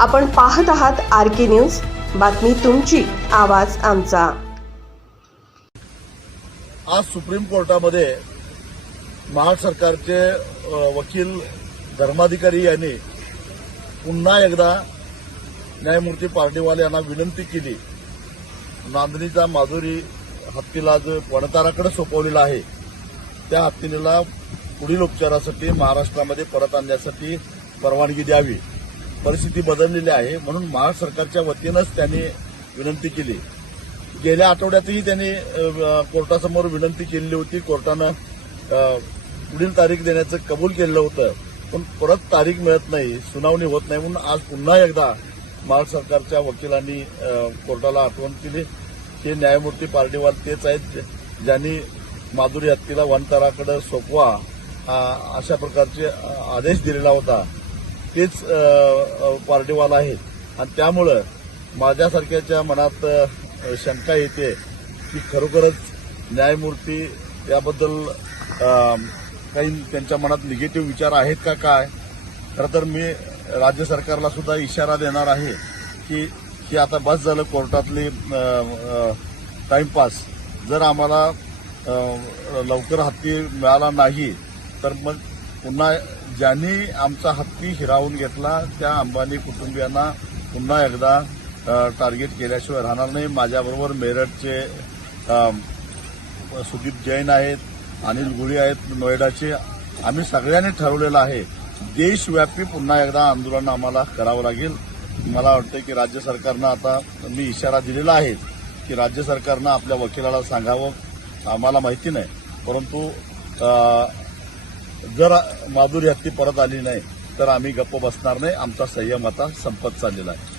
आपण पाहत आहात RK न्यूज, बातमी तुमची, आवाज आमचा। आज सुप्रीम कोर्टामध्ये महाराष्ट्र सरकारचे वकील धर्माधिकारी यांनी पुन्हा एकदा न्यायमूर्ती पार्डीवाल यांना विनंती केली। नांदणीचा माधुरी हत्तीला जो वनताराकडे सोपवलेला आहे त्या हत्तीला पुढील उपचारासाठी महाराष्ट्रामध्ये परत आणण्यासाठी परवानगी द्यावी। परिस्थिती बदललेली आहे म्हणून महाराष्ट्र सरकारच्या वतीनंच त्यांनी विनंती केली। गेल्या आठवड्यातही त्यांनी कोर्टासमोर विनंती केलेली होती। कोर्टानं पुढील तारीख देण्याचं कबूल केलं होतं, पण परत तारीख मिळत नाही, सुनावणी होत नाही। म्हणून आज पुन्हा एकदा महाराष्ट्र सरकारच्या वकिलांनी कोर्टाला आठवण केली की न्यायमूर्ती पार्डीवाल तेच आहेत ज्यांनी माधुरी हत्तीला वनताराकडे सोपवा अशा प्रकारचे आदेश दिलेला होता, तेच पार्डीवाल आहेत। आणि त्यामुळं माझ्यासारख्याच्या मनात शंका येते की खरोखरच न्यायमूर्ती याबद्दल काही त्यांच्या मनात निगेटिव्ह विचार आहेत का काय। खरं तर मी राज्य सरकारला सुद्धा इशारा देणार आहे की आता बस झालं कोर्टातली टाइमपास। जर आम्हाला लवकर हत्ती मिळाला नाही तर मग पुन्हा ज्यांनी आमचा हत्ती हिरावून घेतला त्या अंबानी कुटुंबियांना पुन्हा एकदा टार्गेट केल्याशिवाय राहणार नाही। माझ्याबरोबर मेरठचे सुदीप जैन आहेत, अनिल गुळी आहेत नोएडाचे। आम्ही सगळ्यांनी ठरवलेलं आहे देशव्यापी पुन्हा एकदा आंदोलन आम्हाला करावं लागेल। मला वाटतं की राज्य सरकारनं आता मी इशारा दिलेला आहे की राज्य सरकारनं आपल्या वकिलाला सांगावं, आम्हाला माहिती नाही, परंतु जर माधुरी हत्ती परत आली नाही तर आम्ही गप्प बसणार नाही। आमचा संयम आता संपत चाललेला आहे।